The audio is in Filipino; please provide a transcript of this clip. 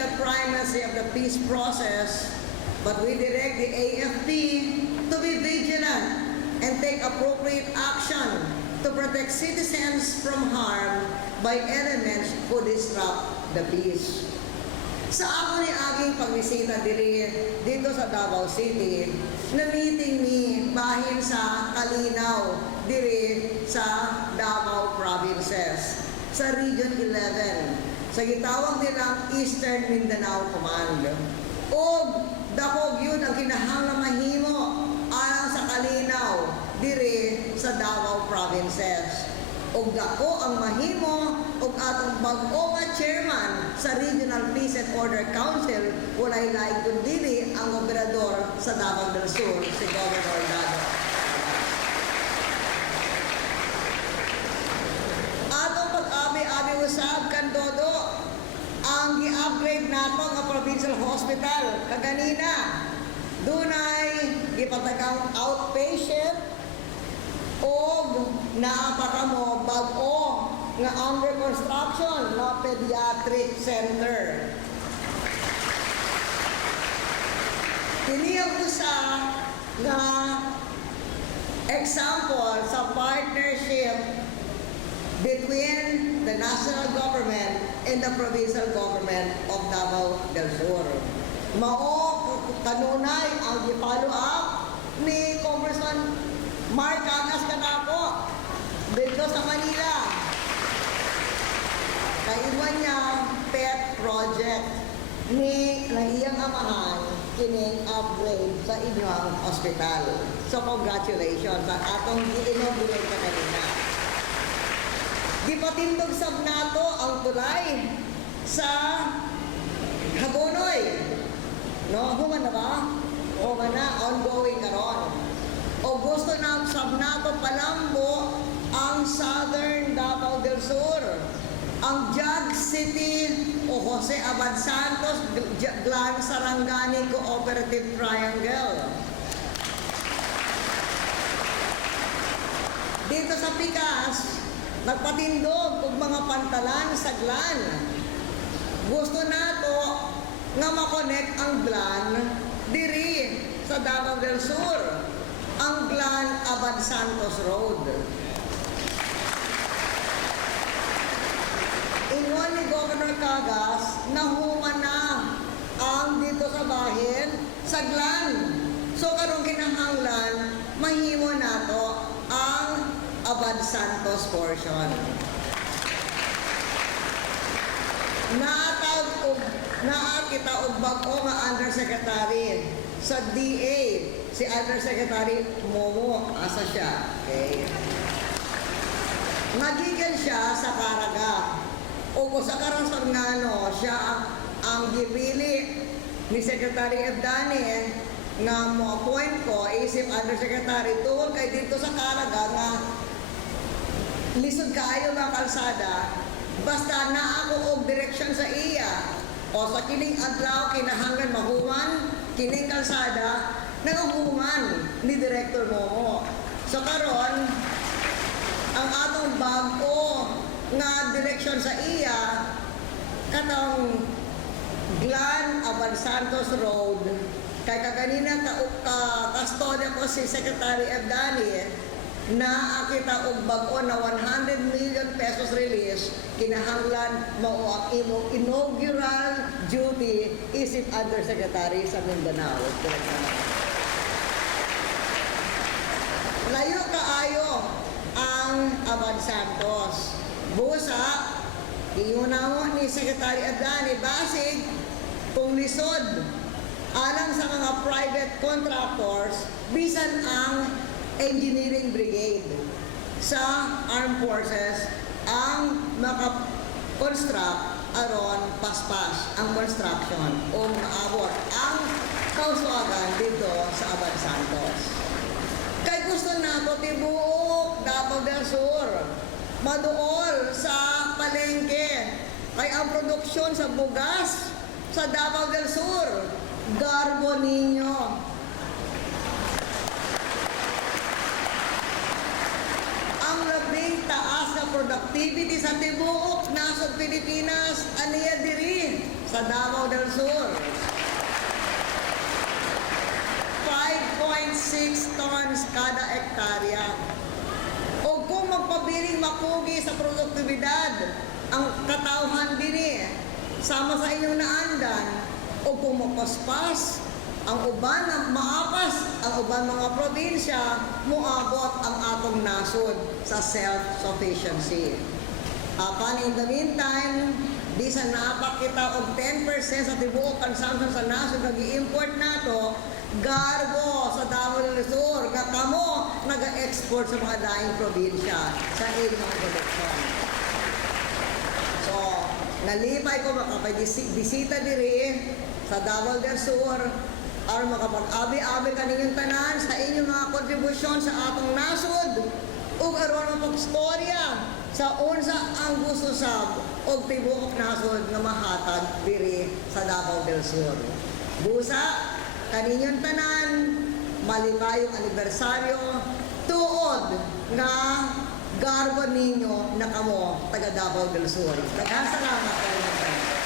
the primacy of the peace process, but we direct the AFP to be vigilant and take appropriate action to protect citizens from harm by elements who disrupt the peace. Sa ako ni aging pagbisita dito sa Davao City, na meeting ni bahin sa Kalinaw diri sa Davao Provinces, sa Region 11, sa gitawag nilang Eastern Mindanao Command. O dakog yun ang kinahanglan mahimo alang sa Kalinaw diri sa Davao Provinces. Og dako ang mahimo og atong bag-o nga chairman sa Regional Peace and Order Council, walay laing kundi ang gobernador sa Davao del Sur, si Governor Dado. Atong pag-abi-abi usab kan todo ang gi-upgrade nato nga provincial hospital kaganina. Dunay gipatagang outpatient o naapakamo bag-o nga under construction na pediatric center. Kini ang usa nga example sa partnership between the national government and the provincial government of Davao del Sur. Mao kanunay ang i-follow up ni Congressman Mark Cagas kanako dito sa Manila. Kaiwan niya pet project ni iyang amahan kining upgrade sa inyong hospital. So congratulations sa atong i-inaugurate ka kanina. Gipatindog sab nato ang tulay sa Hagonoy. No, human na ba? Human na, ongoing karon. O gusto na sab nato palambo ang Southern Davao del Sur, ang Jag City o Jose Abad Santos Glan Sarangani Cooperative Triangle. Dito sa Pikas, nagpatindog og mga pantalan sa Glan. Gusto nato nga makonect ang Glan diri sa Davao del Sur, ang Glan Abad Santos Road. Ingon ni Governor Cagas, nahuman na ang dito sa bahin sa Glan. So karong kinahanglan, mahimo nato ang Abad Santos portion. Naakita og bag-o nga undersecretary sa DA, si Undersecretary Momo, asa siya, okay? Magikan siya sa Caraga. O sa karasangano, siya ang gipili ni Secretary Ebdani nga mo-appoint ko, isip Undersecretary, tungkol kay dito sa Caraga nga lisod kaayo nga kalsada, basta na ako og direksyon sa iya, o sa kining adlaw kinahanglan mahuman, kining kalsada, nagahuman ni Director Momo. So karon, ang atong bago nga direksyon sa iya, katong Glan Abad Santos Road, kay kaganina ka-custody ko si Secretary Ebdani, na akita og bag-o na 100 million pesos release, kinahanglan mao ang imong inaugural duty isip Undersecretary sa Mindanao. Layo kaayo ang Abad Santos. Busa, iunawon ni Secretary Adani, basig kung lisod alang sa mga private contractors, bisan ang engineering brigade sa armed forces ang makakonstruct aron paspas ang construction o maabot ang kauswagan dito sa Abad Santos. Kay gusto nato tibuok Davao del Sur, maduol sa palengke, kay ang produksyon sa bugas sa Davao del Sur, garbo ninyo. Ang labing taas na productivity sa tibuok nasod Pilipinas, aniya diri sa Davao del Sur. 5.6 tons kada hektarya. O kung magpabiling makugi sa produktibidad, ang katauhan din sama sa inyong naandan, o kung mapaspas, ang uban ng maapas, ang uban mga probinsya, muabot ang atong nasod sa self-sufficiency. Apan in the meantime, bisan naapak kita og 10% sa tibuok consumption sa nasod nga gi-import nato, garbo sa Davao del Sur, nga kamo naga-export sa mga daing probinsya sa inyong produksyon. So, nalipay ko makapag-bisita diri sa Davao del Sur para makapag-abi-abi kaninyong tanan sa inyong mga kontribusyon sa atong nasod ug aron magstorya sa unsa ang gusto sab og tibuok nasod nga mahatag diri sa Davao del Sur. Busa kaninyong tanan, maligayong anibersaryo tuod nga garbo ninyo na kamo taga Davao del Sur. Daghang salamat kayo.